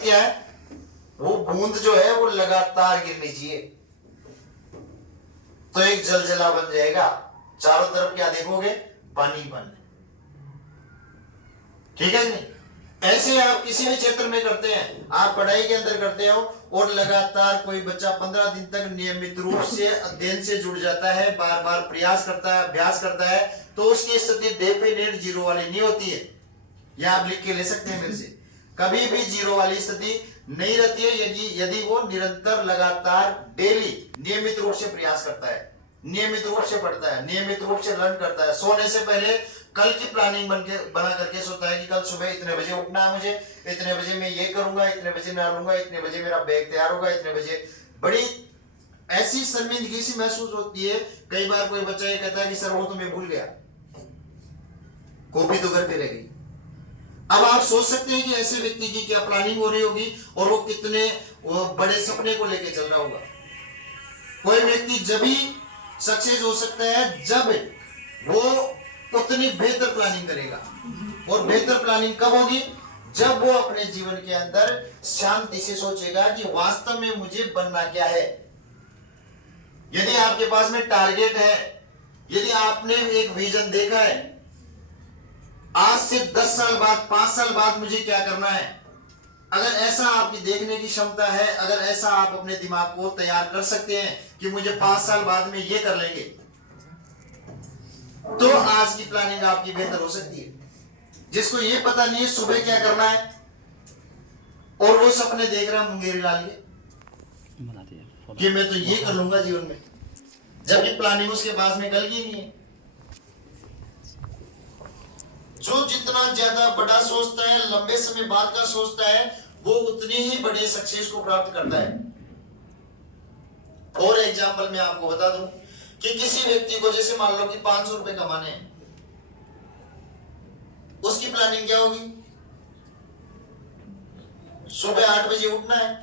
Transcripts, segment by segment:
क्या है, वो बूंद जो है वो लगातार गिरनी चाहिए, तो एक जलजला बन जाएगा। चारों तरफ क्या देखोगे, पानी पानी। ठीक है जी। ऐसे आप किसी भी क्षेत्र में करते हैं, आप पढ़ाई के अंदर करते हो और लगातार कोई बच्चा 15 दिन तक नियमित रूप से अध्ययन से जुड़ जाता है, बार बार प्रयास करता है, अभ्यास करता है, तो उसकी स्थिति डेफिनेट जीरो वाली नहीं होती है। यह आप लिख के ले सकते हैं मेरे से, कभी भी जीरो वाली स्थिति नहीं रहती है यदि वो निरंतर लगातार डेली नियमित रूप से प्रयास करता है, नियमित रूप से पढ़ता है, नियमित रूप से लर्न करता है। सोने से पहले कल की प्लानिंग बना करके सोता है कि कल सुबह इतने बजे उठना है मुझे, इतने बजे मैं ये करूंगा, इतने बजे नहा लूंगा, इतने बजे मेरा बैग तैयार होगा, इतने बजे। बड़ी ऐसी शर्मिंदगी सी महसूस होती है। कई बार कोई बच्चा ये कहता है कि सर वो तो मैं भूल गया, कॉपी तो घर पे रह गई। अब आप सोच सकते हैं कि ऐसे व्यक्ति की क्या प्लानिंग हो रही होगी और वो कितने बड़े सपने को लेके चल रहा होगा। कोई व्यक्ति जब ही सक्सेस हो सकता है जब वो उतनी बेहतर प्लानिंग करेगा, और बेहतर प्लानिंग कब होगी, जब वो अपने जीवन के अंदर शांति से सोचेगा कि वास्तव में मुझे बनना क्या है। यदि आपके पास में टारगेट है, यदि आपने एक विजन देखा है, आज से 10 साल बाद, 5 साल बाद मुझे क्या करना है, अगर ऐसा आपकी देखने की क्षमता है, अगर ऐसा आप अपने दिमाग को तैयार कर सकते हैं कि मुझे 5 साल बाद में ये कर लेंगे, तो आज की प्लानिंग आपकी बेहतर हो सकती है। जिसको ये पता नहीं है सुबह क्या करना है और वो सपने देख रहा है मुंगेरी लाल के कि मैं तो ये कर लूंगा जीवन में, जबकि प्लानिंग उसके पास में कल की नहीं है। जो जितना ज्यादा बड़ा सोचता है, लंबे समय बाद का सोचता है, वो उतनी ही बड़े सक्सेस को प्राप्त करता है। और एग्जांपल मैं आपको बता दूं कि किसी व्यक्ति को जैसे मान लो कि 500 रुपए कमाने हैं, उसकी प्लानिंग क्या होगी, सुबह 8 बजे उठना है,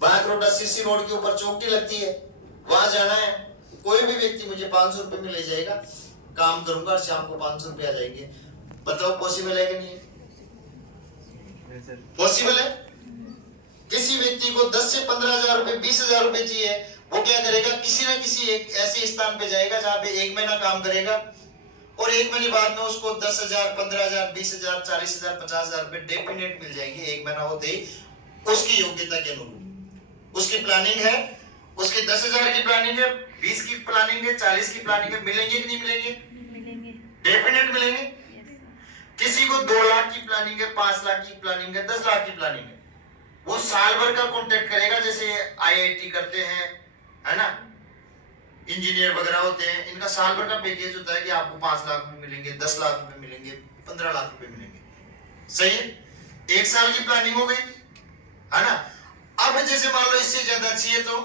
बागरोड सीसी रोड के ऊपर चौकी लगती है, वहां जाना है। कोई भी व्यक्ति मुझे 500 रुपए में ले जाएगा, काम करूंगा, शाम को 500 रुपए आ जाएंगे। बताओ पॉसिबल है कि नहीं है? पॉसिबल है। किसी व्यक्ति को 10 से 15,000 रुपए, 20,000 रुपए चाहिए, वो क्या करेगा, किसी ना किसी एक ऐसे स्थान पे जाएगा जहां पे 1 महीना काम करेगा और 1 महीने बाद में उसको 10,000, 15,000, 20,000, 40,000, 50,000 रुपए डेफिनेट मिल जाएंगे 1 महीना होते ही, उसकी योग्यता के अनुरूप। उसकी प्लानिंग है, उसकी 10,000 की प्लानिंग है, 20 की प्लानिंग है, 40 की प्लानिंग है, मिलेंगे कि नहीं मिलेंगे? डेफिनेट मिलेंगे। किसी को 2 लाख की प्लानिंग है, 5 लाख की प्लानिंग है, 10 लाख की प्लानिंग है, वो साल भर का कॉन्ट्रैक्ट करेगा, जैसे आईआईटी करते हैं, है ना, इंजीनियर वगैरह होते हैं, इनका साल भर का पैकेज होता है कि आपको 5 लाख रुपए मिलेंगे, 10 लाख रुपए मिलेंगे, 15 लाख रुपए मिलेंगे। सही है, 1 साल की प्लानिंग हो गई, है ना। अब जैसे मान लो इससे ज्यादा चाहिए तो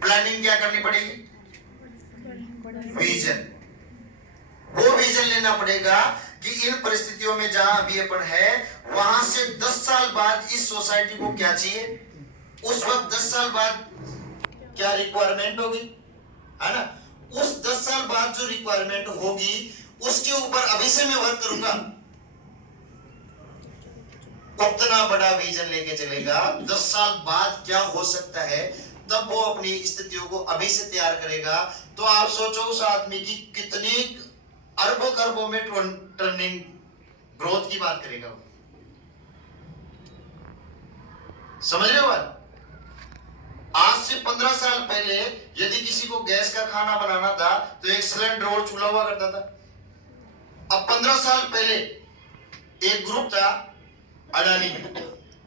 प्लानिंग क्या करनी पड़ेगी, विजन। वो विजन लेना पड़ेगा कि इन परिस्थितियों में जहां अभी अपन है, वहां से 10 साल बाद इस सोसाइटी को क्या चाहिए, उस वक्त 10 साल बाद क्या रिक्वायरमेंट होगी, है ना। उस 10 साल बाद जो रिक्वायरमेंट होगी उसके ऊपर अभी से मैं वर्क करूंगा। उतना बड़ा विजन लेके चलेगा, 10 साल बाद क्या हो सकता है, तब वो अपनी स्थितियों को अभी से तैयार करेगा। तो आप सोचो उस आदमी की कितनी अरबों खरबों में टर्निंग ग्रोथ की बात करेगा वो। समझ रहे हो बात? आज से 15 साल पहले यदि किसी को गैस का खाना बनाना था तो एक सिलेंडर और चूल्हा हुआ करता था। अब 15 साल पहले एक ग्रुप था अडानी में,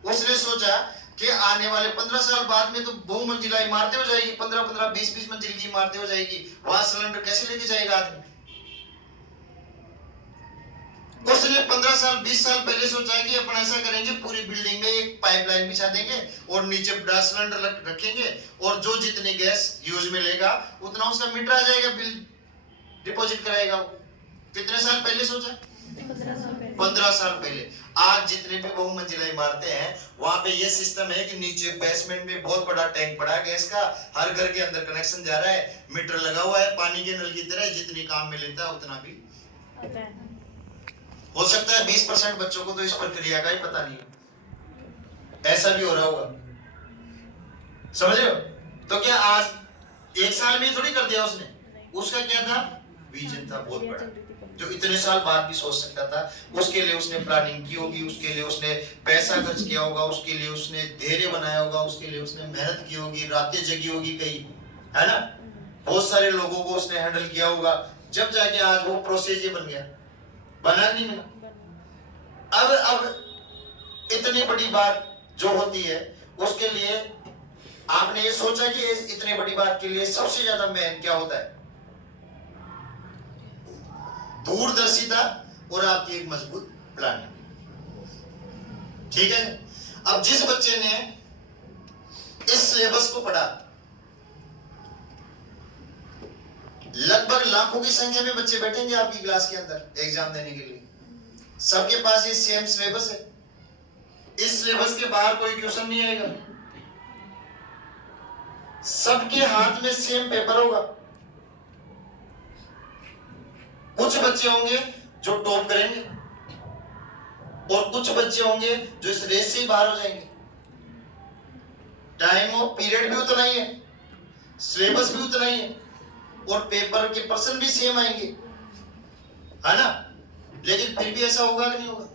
उसने सोचा कि आने वाले 15 साल बाद में तो बहुमंजिला इमारतें हो जाएगी, 15-15, 20-20 मंजिल की इमारतें हो जाएगी, वहां सिलेंडर कैसे लेके जाएगा आदमी। उसने 15 साल 20 साल पहले सोचा कि अपन ऐसा करेंगे, पूरी बिल्डिंग में एक पाइपलाइन बिछा देंगे और नीचे बड़ा सिलेंडर रखेंगे और जो जितनी गैस यूज में लेगा उतना उसका मीटर आ जाएगा, बिल डिपॉजिट कराएगा। कितने साल पहले सोचा? 15 साल पहले। आज जितने भी बहुमंजिला इमारतें हैं वहां पे ये सिस्टम है कि नीचे बेसमेंट में बहुत बड़ा टैंक पड़ा है गैस का, हर घर के अंदर कनेक्शन जा रहा है, मीटर लगा हुआ है, पानी के नल की तरह जितनी काम में लेता है उतना भी हो सकता है 20% बच्चों को तो इस प्रक्रिया का ही पता नहीं है, ऐसा भी हो रहा होगा, समझ रहे हो? तो क्या आज एक साल में थोड़ी कर दिया उसने, उसका क्या था, विजन था बहुत बड़ा, जो इतने साल बाद भी सोच सकता था। उसके लिए उसने प्लानिंग की होगी, उसके लिए उसने पैसा खर्च किया होगा, उसके लिए उसने धैर्य बनाया होगा, उसके लिए उसने मेहनत की होगी, रातें जगी होगी कई, है ना, बहुत सारे लोगों को उसने हैंडल किया होगा, जब जाके आज वो प्रोसेस ही बन गया, बना नहीं बना। अब इतनी बड़ी बात जो होती है उसके लिए आपने ये सोचा कि इतनी बड़ी बात के लिए सबसे ज्यादा मेन क्या होता है, दूरदर्शिता और आपकी एक मजबूत प्लानिंग, ठीक है। अब जिस बच्चे ने इस सिलेबस को पढ़ा, लगभग लाखों की संख्या में बच्चे बैठेंगे आपकी क्लास के अंदर एग्जाम देने के लिए, सबके पास ये सेम सिलेबस है, इस सिलेबस के बाहर कोई क्वेश्चन नहीं आएगा, सबके हाथ में सेम पेपर होगा। कुछ बच्चे होंगे जो टॉप करेंगे और कुछ बच्चे होंगे जो इस रेस से ही बाहर हो जाएंगे। टाइम और पीरियड भी उतना ही है, सिलेबस भी उतना ही है और पेपर के पर्सन भी सेम आएंगे, है ना, लेकिन फिर भी ऐसा होगा कि नहीं होगा?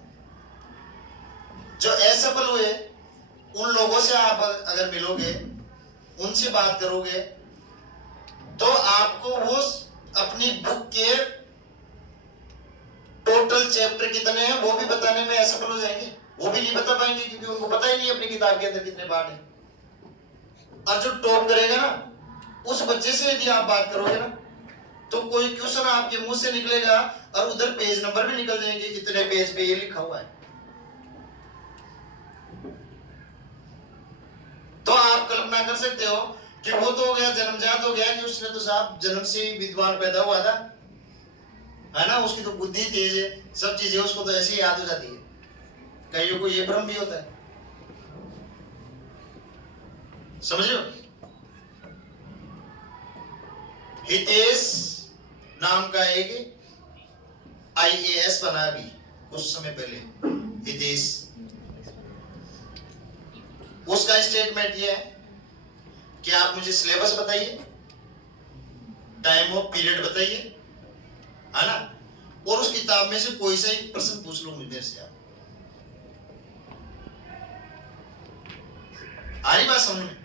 जो असफल हुए उन लोगों से आप अगर मिलोगे, उनसे बात करोगे, तो आपको वो अपनी बुक के टोटल चैप्टर कितने हैं वो भी बताने में असफल हो जाएंगे, वो भी नहीं बता पाएंगे क्योंकि उनको पता ही नहीं अपनी किताब के अंदर कितने पार्ट हैं। और जो टॉप करेगा ना, उस बच्चे से यदि आप बात करोगे ना, तो कोई क्वेश्चन आपके मुंह से निकलेगा और उधर पेज नंबर भी निकल जाएंगे, इतने पेज पे ये लिखा हुआ है। तो आप कल्पना कर सकते हो कि वो तो हो गया, जन्मजात हो गया कि उसने तो साहब जन्म से ही विद्वान पैदा हुआ था, है ना, उसकी तो बुद्धि तेज है, सब चीजें उसको तो ऐसे ही याद हो जाती है। कईयों को ये भ्रम भी होता है, समझ लो। हितेश नाम का एक IAS बना अभी कुछ समय पहले, हितेश, उसका स्टेटमेंट ये है कि आप मुझे सिलेबस बताइए, टाइम ऑफ पीरियड बताइए, है ना, और उस किताब में से कोई सा एक प्रश्न पूछ लो मेरे से आप। आ रही बात समझ में?